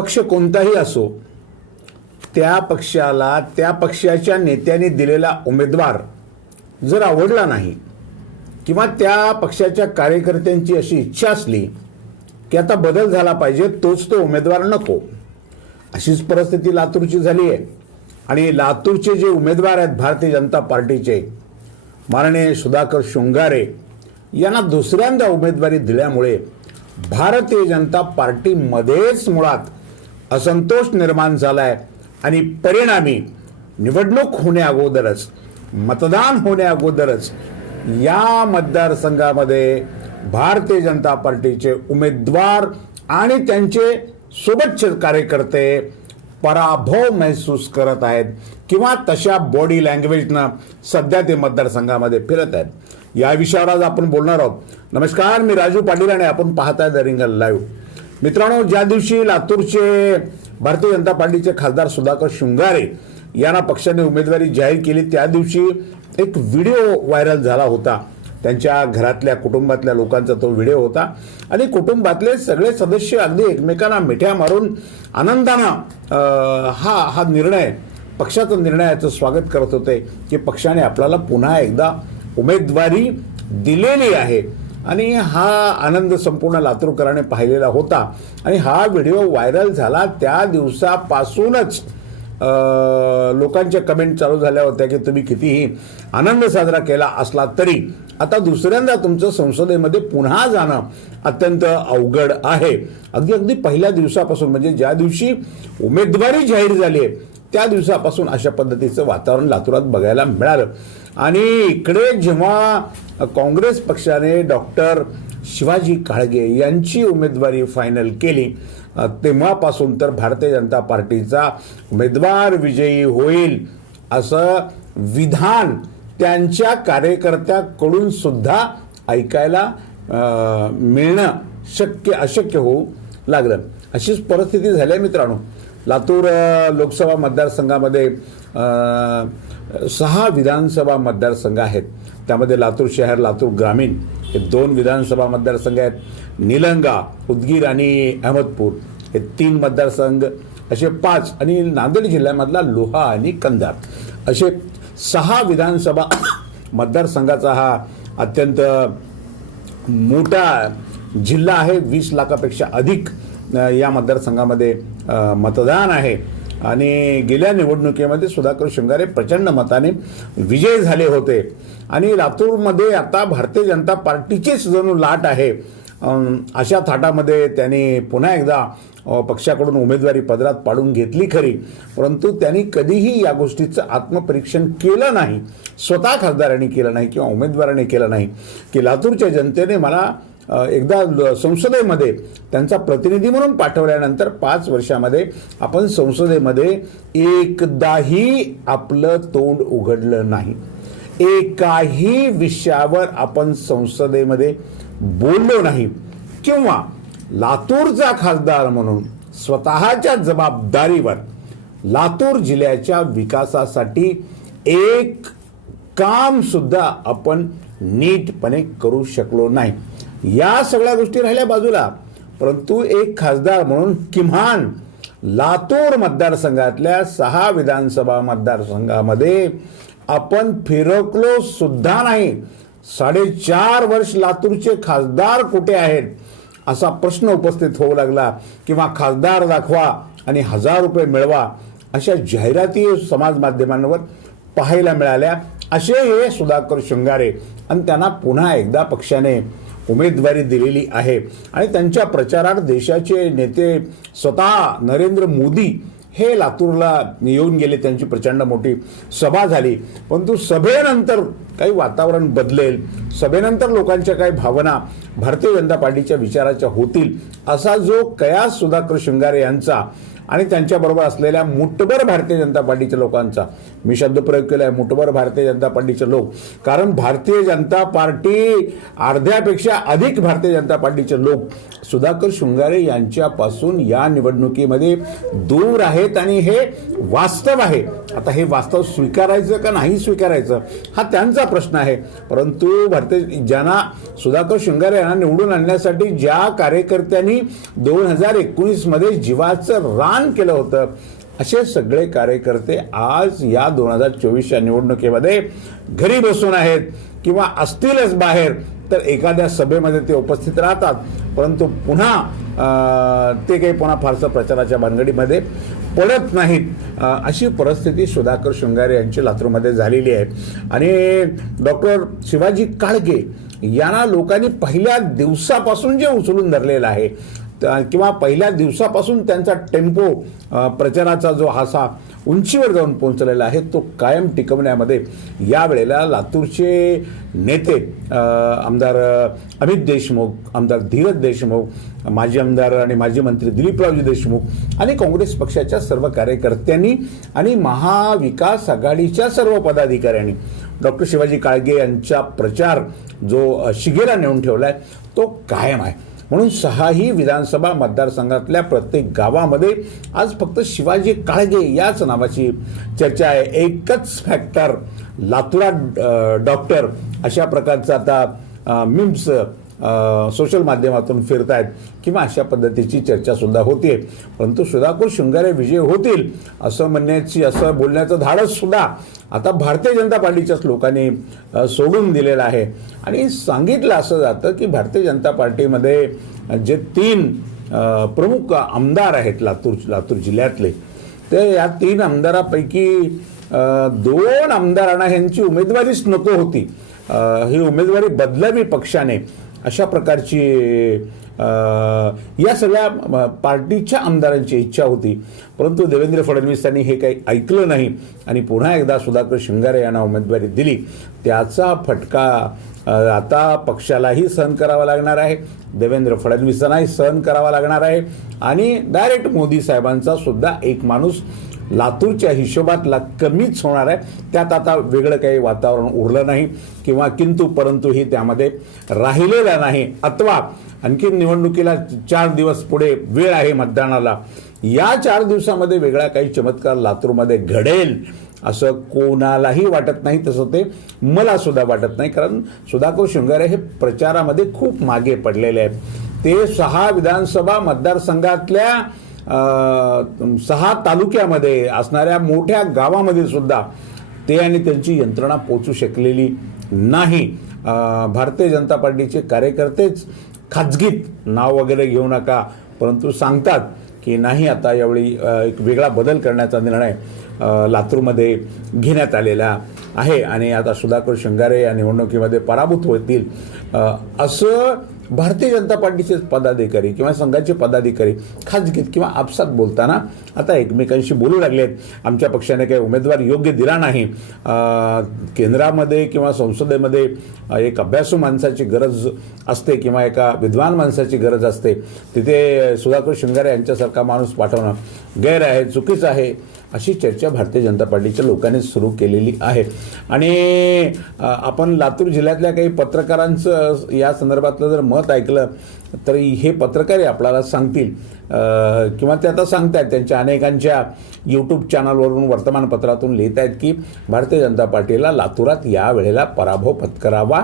पक्ष कोणताही असो त्या पक्षाला त्या पक्षाच्या नेत्याने दिलेला उमेदवार जर आवडला नाही किंवा त्या पक्षाच्या कार्यकर्त्यांची अशी इच्छा असली की आता बदल झाला पाहिजे तोच तो उमेदवार नको. अशीच परिस्थिती लातूरची झाली आहे. आणि लातूरचे जे उमेदवार आहेत भारतीय जनता पार्टीचे माननीय सुधाकर शृंगारे यांना दुसऱ्यांदा उमेदवारी दिल्यामुळे भारतीय जनता पार्टीमध्येच मुळात असंतोष निर्माण झालाय आणि परिणामी निवडणूक होण्याअगोदरच मतदान होण्याअगोदरच या मतदारसंघामध्ये भारतीय जनता पार्टीचे उमेदवार आणि त्यांचे सोबतचे कार्यकर्ते पराभव महसूस करत आहेत किंवा तशा बॉडी लँग्वेजनं सध्या ते मतदारसंघामध्ये फिरत आहेत. या विषयावर आज आपण बोलणार आहोत. नमस्कार मी राजू पाटील आणि आपण पाहताय द रिंगल लाईव्ह. मित्रांनो ज्या दिवशी लातूरचे भारतीय जनता पार्टीचे खासदार सुधाकर शृंगारे यांना पक्षाने उमेदवारी जाहीर केली त्या दिवशी एक व्हिडिओ व्हायरल झाला होता. त्यांच्या घरातल्या कुटुंबातल्या लोकांचा तो व्हिडिओ होता. आणि कुटुंबातले सगळे सदस्य अगदी एकमेकांना मिठ्या मारून आनंदानं हा हा निर्णय पक्षाचा निर्णयाचं स्वागत करत होते की पक्षाने आपल्याला पुन्हा एकदा उमेदवारी दिलेली आहे. आणि हा आनंद संपूर्ण लातूरकरांनी पाहिलेला होता. आणि हा व्हिडिओ व्हायरल झाला त्या दिवसापासूनच लोकांच्या कमेंट चालू झाल्या होत्या की तुम्ही कितीही आनंद साजरा केला असला तरी आता दुसऱ्यांदा तुमचं संसदेमध्ये पुन्हा जाणं अत्यंत अवघड आहे. अगदी अगदी पहिल्या दिवसापासून म्हणजे ज्या दिवशी उमेदवारी जाहीर झाली आहे त्या दिवसापासून अशा पद्धतीचं वातावरण लातूरात बघायला मिळालं. आणि इकडे जेव्हा काँग्रेस पक्षाने डॉक्टर शिवाजी काळगे यांची उमेदवारी फायनल केली तेव्हापासून तर भारतीय जनता पार्टीचा उमेदवार विजयी होईल असं विधान त्यांच्या कार्यकर्त्याकडून सुद्धा ऐकायला मिळणं शक्य अशक्य होऊ लागलं. अशीच परिस्थिती झाली आहे मित्रांनो. लातूर लोकसभा मतदारसंघामध्ये सहा विधानसभा मतदारसंघ आहेत. त्यामध्ये लातूर शहर लातूर ग्रामीण हे दोन विधानसभा मतदारसंघ आहेत. निलंगा उदगीर आणि अहमदपूर हे तीन मतदारसंघ. असे पाच आणि नांदेड जिल्ह्यामधला लोहा आणि कंधार. असे सहा विधानसभा मतदारसंघाचा हा अत्यंत मोठा जिल्हा आहे. वीस लाखापेक्षा अधिक या मतदारसंघामध्ये मतदान आहे. आणि गेल्या निवडणुकीमध्ये सुधाकर शृंगारे प्रचंड मताने विजय झाले होते. आणि लातूरमध्ये आता भारतीय जनता पार्टीचीच जणू लाट आहे. अशा थाटामध्ये त्यांनी पुन्हा एकदा पक्षाकडून उमेदवारी पदरात पाडून घेतली खरी. परंतु त्यांनी कधीही या गोष्टीचं आत्मपरीक्षण केलं नाही. स्वतः खासदारांनी केलं नाही किंवा उमेदवाराने केलं नाही. की लातूरच्या जनतेने मला एकदा संसदेमध्ये त्यांचा प्रतिनिधी म्हणून पाठवल्यानंतर पाच वर्षामध्ये आपण संसदेमध्ये एकदाही आपलं तोंड उघडलं नाही. एकाही विषयावर आपण संसदेमध्ये बोललो नाही. किंवा लातूरचा खासदार म्हणून स्वतःच्या जबाबदारीवर लातूर जिल्ह्याच्या विकासासाठी एक काम सुद्धा आपण नीटपणे करू शकलो नाही. या सगळ्या गोष्टी राहिल्या बाजूला. परंतु एक खासदार म्हणून किमान लातूर मतदारसंघातल्या सहा विधानसभा मतदारसंघामध्ये आपण फिरकलो सुद्धा नाही. साडेचार वर्ष लातूरचे खासदार कुठे आहेत? असा प्रश्न उपस्थित होऊ लागला. किंवा खासदार दाखवा आणि हजार रुपये मिळवा अशा जाहिराती समाज माध्यमांवर पाहायला मिळाल्या. असे हे सुधाकर शृंगारे आणि त्यांना पुन्हा एकदा पक्षाने उमेदवारी दिलेली आहे. आणि त्यांच्या प्रचारात देशाचे नेते स्वतः नरेंद्र मोदी हे लातूरला येऊन गेले. त्यांची प्रचंड मोठी सभा झाली. परंतु सभेनंतर काही वातावरण बदलेल. सभेनंतर लोकांच्या काही भावना भारतीय जनता पार्टीच्या विचाराच्या होतील असा जो कयास सुधाकर शृंगारे यांचा आणि त्यांच्याबरोबर असलेल्या मुठभर भारतीय जनता पार्टीच्या लोकांचा मी शब्दप्रयोग केला आहे मुठभर भारतीय जनता पार्टीचे लोक कारण भारतीय जनता पार्टी अर्ध्यापेक्षा अधिक भारतीय जनता पार्टीचे लोक सुधाकर शृंगारे यांच्यापासून या निवडणुकीमध्ये दूर आहेत आणि हे वास्तव आहे. आता हे वास्तव स्वीकारायचं का नाही स्वीकारायचं हा त्यांचा प्रश्न आहे. परंतु भारतीय ज्यांना सुधाकर शृंगारे यांना निवडून आणण्यासाठी ज्या कार्यकर्त्यांनी दोन हजार एकोणीसमध्ये जीवाचं रान केलं होतं असे सगळे कार्यकर्ते आज या दोन हजार चोवीसच्या निवडणुकीमध्ये घरी बसून आहेत किंवा असतीलच बाहेर तर एखाद्या सभेमध्ये ते उपस्थित राहतात. परंतु पुन्हा ते काही पुन्हा फारसं प्रचाराच्या भानगडीमध्ये पडत नाहीत अशी परिस्थिती सुधाकर शृंगारे यांची लातूरमध्ये झालेली आहे. आणि डॉक्टर शिवाजी काळगे यांना लोकांनी पहिल्या दिवसापासून जे उचलून धरलेलं आहे त- किंवा पहिल्या दिवसापासून त्यांचा टेम्पो प्रचाराचा जो हासा उंचीवर जाऊन पोहोचलेला आहे. तो कायम टिकवण्यामध्ये यावेळेला लातूरचे नेते आमदार अमित देशमुख आमदार धीरज देशमुख माजी आमदार आणि माजी मंत्री दिलीपरावजी देशमुख आणि काँग्रेस पक्षाच्या सर्व कार्यकर्त्यांनी आणि महाविकास आघाडीच्या सर्व पदाधिकाऱ्यांनी डॉक्टर शिवाजी काळगे यांचा प्रचार जो शिगेला नेऊन आहे तो कायम आहे. म्हणून सहाही विधानसभा मतदारसंघातल्या प्रत्येक गावामध्ये आज फक्त शिवाजी काळगे याच नावाची चर्चा आहे. एकच फॅक्टर लातुरा डॉक्टर अशा प्रकारचा आता मिम्स सोशल माध्यमातून फिरत आहेत किंवा अशा पद्धतीची चर्चासुद्धा होते परंतु सुधाकर शृंगारे विजय होतील असं म्हणण्याची असं बोलण्याचं धाडससुद्धा आता भारतीय जनता पार्टीच्याच लोकांनी सोडून दिलेलं आहे. आणि सांगितलं असं जातं की भारतीय जनता पार्टीमध्ये जे तीन प्रमुख आमदार आहेत लातूर लातूर जिल्ह्यातले ते या तीन आमदारापैकी दोन आमदारांना ह्यांची उमेदवारीच नको होती. ही उमेदवारी बदलावी पक्षाने. अशा प्रकारची या सगळ्या पार्टीच्या आमदारांची इच्छा होती. परंतु देवेंद्र फडणवीस यांनी हे काही ऐकलं नाही आणि पुन्हा एकदा सुधाकर शृंगारे यांना उमेदवारी दिली. त्याचा फटका आता पक्षालाही सहन करावा लागणार आहे. देवेंद्र फडणवीसांनाही सहन करावा लागणार आहे. आणि डायरेक्ट मोदी साहेबांचा सुद्धा एक माणूस लातूरच्या हिशोबातला कमीच होणार आहे. त्यात आता वेगळं काही वातावरण उरलं नाही किंवा किंतु परंतु ही त्यामध्ये राहिलेलं नाही. अथवा आणखी निवडणुकीला चार दिवस पुढे वेळ आहे मतदानाला. या चार दिवसामध्ये वेगळा काही चमत्कार लातूरमध्ये घडेल असं कोणालाही वाटत नाही तसं ते मला सुद्धा वाटत नाही. कारण सुधाकर शृंगारे हे प्रचारामध्ये खूप मागे पडलेले आहेत. ते सहा विधानसभा मतदारसंघातल्या सहा तालुक्यामध्ये असणाऱ्या मोठ्या गावामध्ये सुद्धा ते आणि त्यांची यंत्रणा पोचू शकलेली नाही. भारतीय जनता पार्टीचे कार्यकर्तेच खाजगीत नाव वगैरे घेऊ नका परंतु सांगतात की नाही आता यावेळी एक वेगळा बदल करण्याचा निर्णय लातूरमध्ये घेण्यात आलेला आहे. आणि आता सुधाकर शृंगारे या निवडणुकीमध्ये पराभूत होतील. असं भारतीय जनता पार्टीचे पदाधिकारी किंवा संघाचे पदाधिकारी खाजगीत किंवा आपसात बोलताना आता एकमेकांशी बोलू लागले आहेत आमच्या पक्षाने काही उमेदवार योग्य दिला नाही. केंद्रामध्ये किंवा संसदेमध्ये एक अभ्यासू माणसाची गरज असते किंवा एका विद्वान माणसाची गरज असते. तिथे सुधाकर शृंगारे यांच्यासारखा माणूस पाठवणं गैर आहे चुकीचं आहे. अशी चर्चा भारतीय जनता पार्टीच्या लोकांनी सुरू केलेली आहे. आणि आपण लातूर जिल्ह्यातल्या काही पत्रकारांचं या संदर्भातलं जर मत ऐकलं तर हे पत्रकार आपल्याला सांगतील. किंवा ते आता सांगतायत त्यांच्या अनेकांच्या यूट्यूब चॅनलवरून वर्तमानपत्रातून लिहित आहेत की भारतीय जनता पार्टीला लातूरात या वेळेला पराभव पत्करावा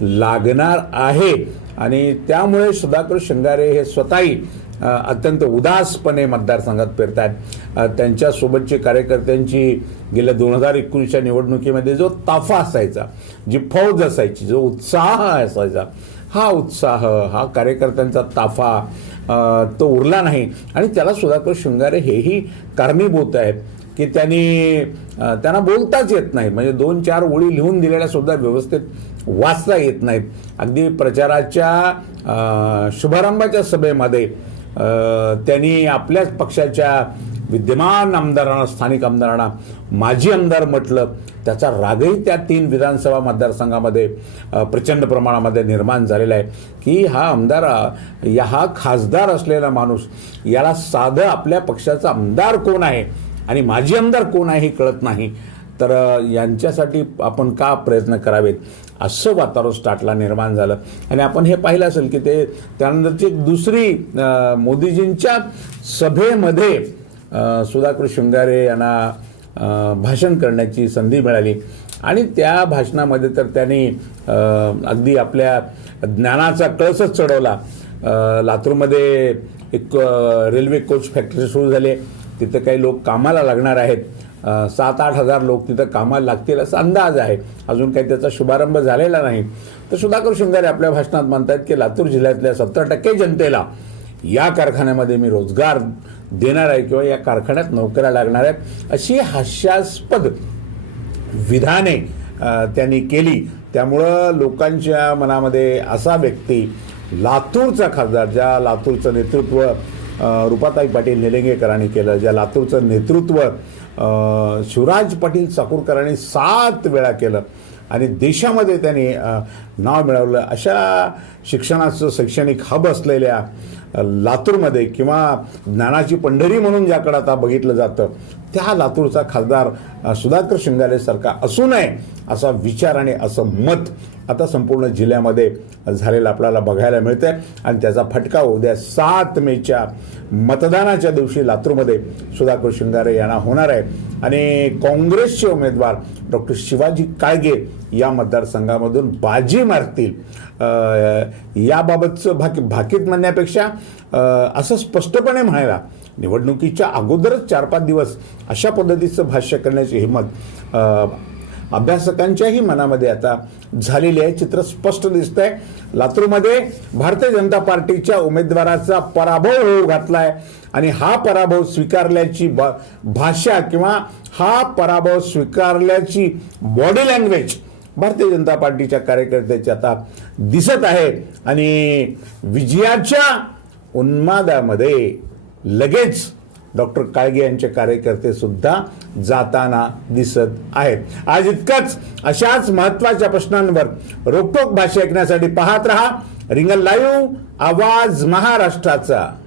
लागणार आहे. आणि त्यामुळे सुधाकर शृंगारे हे स्वतःही अत्यंत उदासपणे मतदारसंघात फिरत आहेत त्यांच्यासोबतचे कार्यकर्त्यांची गेल्या दोन हजार एकोणीसच्या निवडणुकीमध्ये जो ताफा असायचा जी फौज असायची जो उत्साह असायचा हा उत्साह हा कार्यकर्त्यांचा ताफा तो उरला नाही. आणि त्याला सुधाकर शृंगारे हेही कारणीभूत आहेत की त्यांनी त्यांना बोलताच येत नाही. म्हणजे दोन चार ओळी लिहून दिलेल्या सुद्धा व्यवस्थित वाचता येत नाहीत. अगदी प्रचाराच्या शुभारंभाच्या सभेमध्ये त्यांनी आपल्याच पक्षाच्या विद्यमान आमदारांना स्थानिक आमदारांना माजी आमदार म्हटलं त्याचा रागही त्या तीन विधानसभा मतदारसंघामध्ये प्रचंड प्रमाणामध्ये निर्माण झालेला आहे. की हा आमदार या हा खासदार असलेला माणूस याला साधं आपल्या पक्षाचा आमदार कोण आहे आणि माजी आमदार कोण आहे हे कळत नाही. तर यांच्यासाठी आपण का प्रयत्न करावेत? असं वातावरण स्टार्टला निर्माण झालं. आणि आपण हे पाहिलं असेल की ते त्यानंतरची एक दुसरी मोदीजींच्या सभेमध्ये सुधाकर शृंगारे यांना भाषण करण्याची संधी मिळाली. आणि त्या भाषणामध्ये तर त्यांनी अगदी आपल्या ज्ञानाचा कळसच चढवला. लातूरमध्ये एक रेल्वे कोच फॅक्टरी सुरू झाली. तिथं काही लोक कामाला लागणार आहेत. सात आठ हजार लोक तिथं कामाला लागतील असा अंदाज आहे. अजून काही त्याचा शुभारंभ झालेला नाही. तर सुधाकर शृंगारे आपल्या भाषणात म्हणतात की लातूर जिल्ह्यातल्या सत्तर टक्के जनतेला या कारखान्यामध्ये मी रोजगार देणार आहे किंवा या कारखान्यात नोकऱ्या लागणार आहेत. अशी हास्यास्पद विधाने त्यांनी केली. त्यामुळं लोकांच्या मनामध्ये असा व्यक्ती लातूरचा खासदार ज्या लातूरचं नेतृत्व रुपाताई पाटील निलंगेकरांनी केलं ज्या लातूरचं नेतृत्व शिवराज पाटील चाकूरकरांनी सात वेळा केलं. आणि देशामध्ये त्यांनी नाव मिळवलं. अशा शिक्षणाचं शैक्षणिक हब असलेल्या लातूरमध्ये किंवा ज्ञानाची पंढरी म्हणून ज्याकडे आता बघितलं जातं त्या लातूरचा खासदार सुधाकर सुधाकर शिंगारेसारखा असू नये असा विचार आणि असं मत आता संपूर्ण जिल्ह्यामध्ये झालेलं आपल्याला बघायला मिळतंय. आणि त्याचा फटका उद्या सात मेच्या मतदानाच्या दिवशी लातूरमध्ये सुधाकर शिंगारे यांना होणार आहे. आणि काँग्रेसचे उमेदवार डॉक्टर शिवाजी काळगे या मतदारसंघामधून बाजी मारतील. याबाबतचं भाकी भाकीत म्हणण्यापेक्षा असं स्पष्टपणे म्हणायला निवडणुकीच्या अगोदरच चार पाच दिवस अशा पद्धतीचं भाष्य करण्याची हिंमत अभ्यासकांच्याही मनामध्ये आता झालेली आहे. चित्र स्पष्ट दिसतंय. लातूरमध्ये भारतीय जनता पार्टीच्या उमेदवाराचा पराभव होऊ आहे आणि हा पराभव स्वीकारल्याची ब- भाषा किंवा हा पराभव स्वीकारल्याची बॉडी लँग्वेज भारतीय जनता पार्टीच्या कार्यकर्त्याची आता दिसत आहे. आणि विजयाच्या उन्मादामध्ये लगेच डॉक्टर काळगे यांचे कार्यकर्ते सुद्धा जाताना दिसत आहेत. आज इतकंच. अशाच महत्त्वाच्या प्रश्नांवर रोखोक भाषा ऐकण्यासाठी पाहत रहा. रिंगल लाईव्ह आवाज महाराष्ट्राचा.